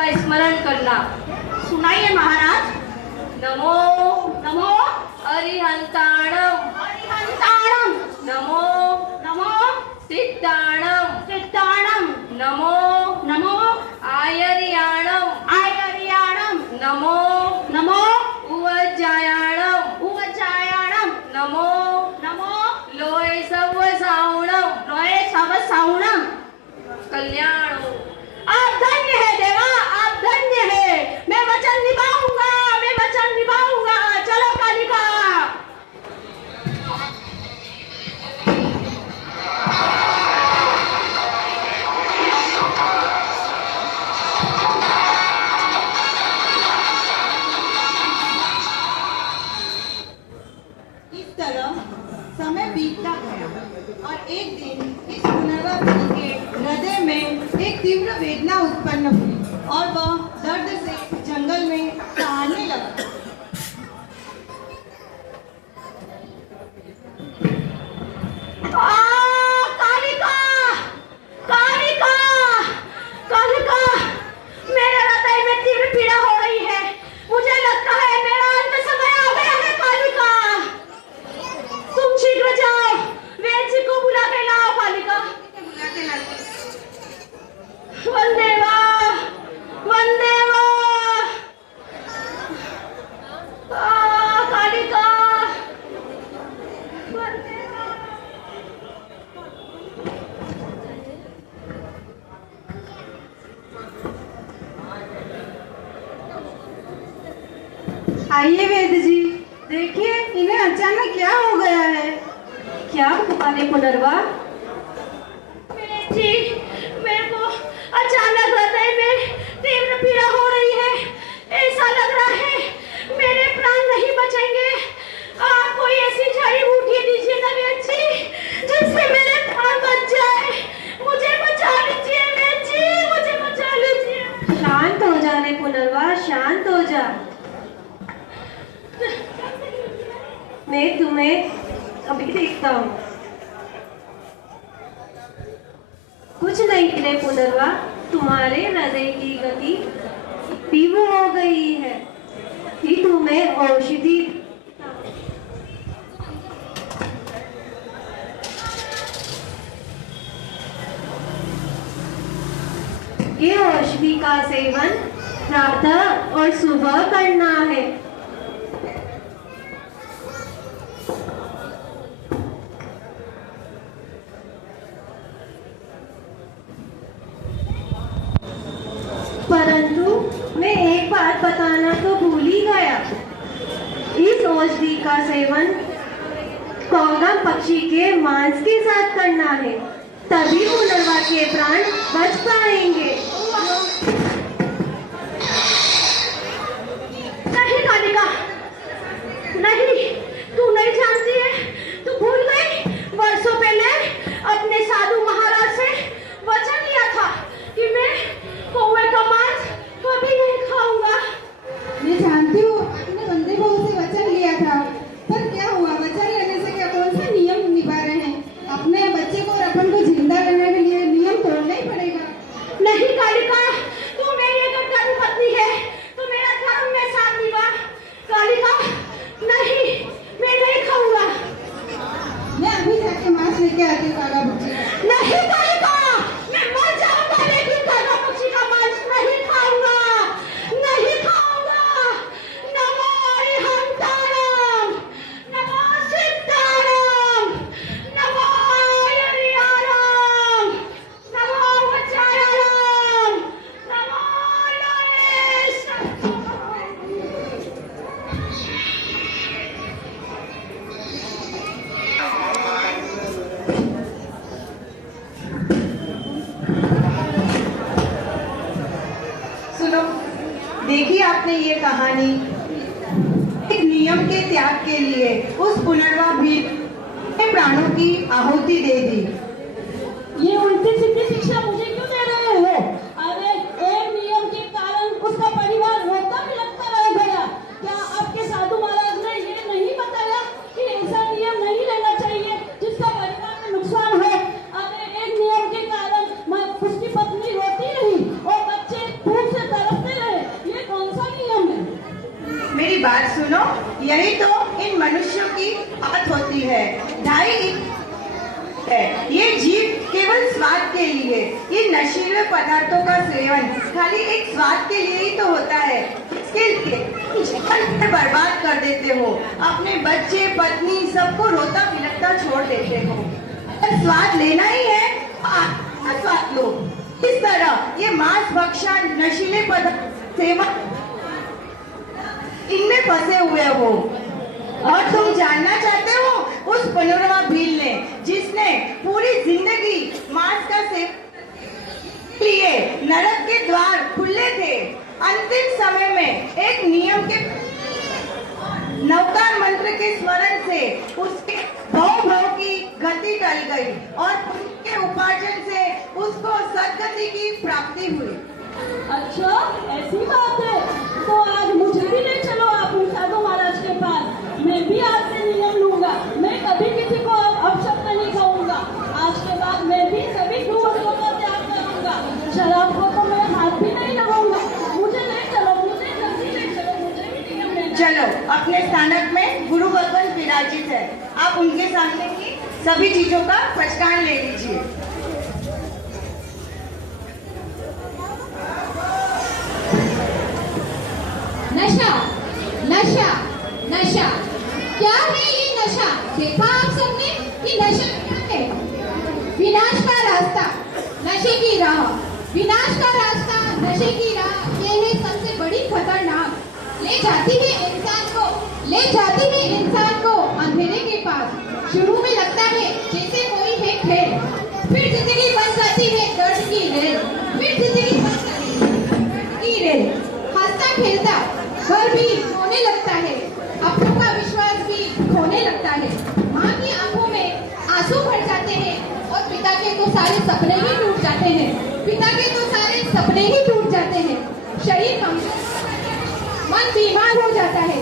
का स्मरण करना। सुनाइए महाराज। नमो नमो अरिहंताणम, अरिहंताणम, नमो नमो सिद्धाणम, सिद्धाणम, नमो नमो आयर्याणम, आयर्याणम, नमो नमो उवज्जायाणम, उवज्जायाणम, नमो नमो लोय सवसावणम, लोये सवसावणम। कल्याण हो। आप धन्य है देवा, आप धन्य है। मैं वचन निभाऊंगा, मैं वचन निभाऊंगा। चलो कालिका। इस तरह समय बीतता गया और एक दिन इस पुनर्वासी के हृदय में एक तीव्र वेदना उत्पन्न हुई और वह दर्द से जंगल में सहारने लगा। कालिका, कालिका, कालिका, मेरे हृदय में तीव्र पीड़ा हो रही है। मुझे लगता है मेरा अंत समय आ गया है। कालिका, तुम शीघ्र जाओ, वेद जी को बुला के लाओ। कालिका, वंदे मातरम, वंदे मातरम। कालिका, वंदे मातरम। आइए वेद जी, देखिए इन्हें अचानक क्या हो गया है। क्या पुकारे पुनर्वा? वेद जी, मेरे को अचानक हृदय में तीव्र पीड़ा हो रही है। ऐसा लग रहा है मेरे प्राण नहीं बचेंगे। आप कोई ऐसी जड़ी बूटी दीजिए ना वेद जी, जिससे मेरे प्राण बच जाए। मुझे बचा लीजिए वेद जी, मुझे बचा लीजिए। शांत हो जाने पुनर्वा, शांत हो जा। मैं तुम्हें अभी देखता हूँ। कुछ नहीं रे पुनर्वा, तुम्हारे हृदय की गति तीव्र हो गई है कि तुम्हें औषधि ये औषधि का सेवन प्रातः और सुबह करना है। परंतु मैं एक बात बताना तो भूल ही गया। इस औषधि का सेवन कौगम पक्षी के मांस के साथ करना है, तभी पुनर्वा के प्राण बच पाएंगे। नहीं कालिका, नहीं, तू नहीं जानती है। तू भूल गई वर्षों पहले अपने साधु महाराज से वचन लिया था कि मैं कौवे का मांस कभी नहीं खाऊंगा। मैं जानती हूँ आपने वंदे बहू से वचन लिया था, पर क्या हुआ? वचन लेने से क्या कौन सा नियम निभा रहे हैं? अपने बच्चे को और अपन को जिंदा रहने के लिए नियम तोड़ना ही पड़ेगा। नहीं कालिका, तू मेरी एक धर्म पत्नी है, तो मेरा धर्म में साथ निभा। कालिका, नहीं, मैं नहीं खाऊंगा। मैं अभी जाके मांस लेके आती हूँ काला बच्चे का। नहीं कालिका, मैं मर जाऊंगा लेकिन काला पक्षी का मांस नहीं खाऊंगा, नहीं खाऊंगा। नमो अरिहंताणम, नमो सिद्धाणम, नमो आयर्याणम, नमो वज्रायाणम, नमो लोये सवसावणम। सुनो, देखिए आपने ये कहानी एक नियम के त्याग के लिए उस पुनर्वा भील ने प्राणों की आहुति दे दी। ये उल्टी सीधी शिक्षा मुझे क्यों दे रहे हो? अरे एक नियम के कारण उसका परिवार रोता बिलखता रह गया। क्या आपके साधु महाराज ने ये नहीं बताया कि ऐसा नियम नहीं लेना चाहिए जिसका परिवार में नुकसान हो? अरे एक नियम के कारण उसकी पत्नी रोती रही और बच्चे भूख से तरस बात सुनो, यही तो इन मनुष्यों की बात होती है। ढाई है ये जीव केवल स्वाद के लिए, ये नशीले पदार्थों का सेवन खाली एक स्वाद के लिए ही तो होता है। इसके लिए जीवन बर्बाद कर देते हो, अपने बच्चे पत्नी सबको रोता बिलखता छोड़ देते हो। अगर स्वाद लेना ही है स्वाद लो। इस तरह ये मांस भक्षण नशीले पदार्थ सेवन इनमें फंसे हुए हो। और तुम जानना चाहते हो उस पनोरमा भील ने, जिसने पूरी जिंदगी मांस का सेवन लिए नरक के द्वार खुले थे, अंतिम समय में एक नियम के नवकार मंत्र के स्मरण से उसके भव की गति टल गई और उनके उपार्जन से उसको सदगति की प्राप्ति हुई। अच्छा, ऐसी बात है। तो आज मुझे भी ले चलो आप उन साधु महाराज के पास। मैं भी आज से नियम लूंगा, मैं कभी किसी को अपशब्द नहीं कहूंगा। आज के बाद मैं भी सभी कुवस्तुओं का त्याग करूंगा। शराब को तो मैं हाथ भी नहीं लगाऊंगा। मुझे ले चलो, मुझे जल्दी ले चलो, मुझे भी नियम ले चलो, अपने स्थानक में गुरु भगवान विराजित है, आप उनके सामने ही सभी चीजों का पहचान ले लीजिए। नशा, नशा, नशा, क्या है ये नशा? देखा आप सबने कि नशा क्या है? विनाश का रास्ता, नशे की राह। विनाश का रास्ता, नशे की राह, ये है सबसे बड़ी खतरनाक। ले जाती है इंसान को अंधेरे के पास। शुरू में लगता है जैसे कोई है खेल, फिर जिंदगी बन जाती है दर्द की रेल, फिर जिंदगी बन जाती है दर्द की रेल। हंसता खेलता घर भी होने लगता है, अपनों का विश्वास भी खोने लगता है। माँ की आंखों में आंसू भर जाते हैं और पिता के तो सारे सपने ही टूट जाते हैं। पिता के तो सारे सपने ही टूट जाते हैं। शरीर कमजोर, मन बीमार हो जाता है।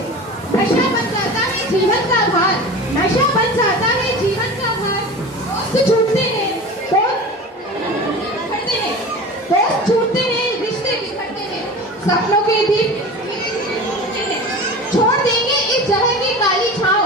नशा बन जाता है जीवन का भार, नशा बन जाता है जीवन का भार। दोस्त छूटते हैं, दोस्त छूटते हैं, रिश्ते बिखरते हैं, सपनों के दिन छोड़ देंगे इस जहर की काली छाव,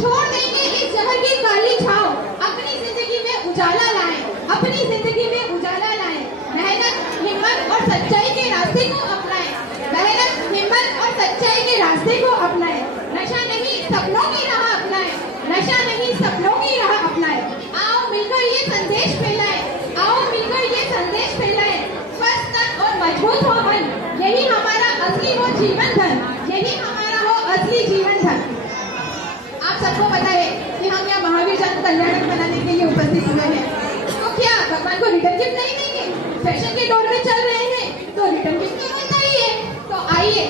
छोड़ देंगे इस जहर की काली छाव। अपनी जिंदगी में उजाला लाएं, अपनी जिंदगी में उजाला लाएं। मेहनत, हिम्मत और सच्चाई के रास्ते को अपनाएं, मेहनत, हिम्मत और सच्चाई के रास्ते को अपनाएं। नशा नहीं सपनों की राह अपनाएं, नशा नहीं सपनों की राह अपनाएं। आओ मिलकर ये संदेश फैलाएं, आओ मिलकर ये संदेश फैलाएं। स्वस्थ तन और मजबूत हो मन, यही हमारा असली वो जीवन धन, यही हमारा हो असली जीवन धन। आप सबको पता है कि हम यहाँ महावीर जन्म कल्याणक बनाने के लिए उपस्थित हुए हैं। तो क्या भगवान को रिटर्न गिफ्ट नहीं देंगे? फैशन के दौर में चल रहे हैं तो रिटर्न गिफ्ट तो बनता ही है। तो आइए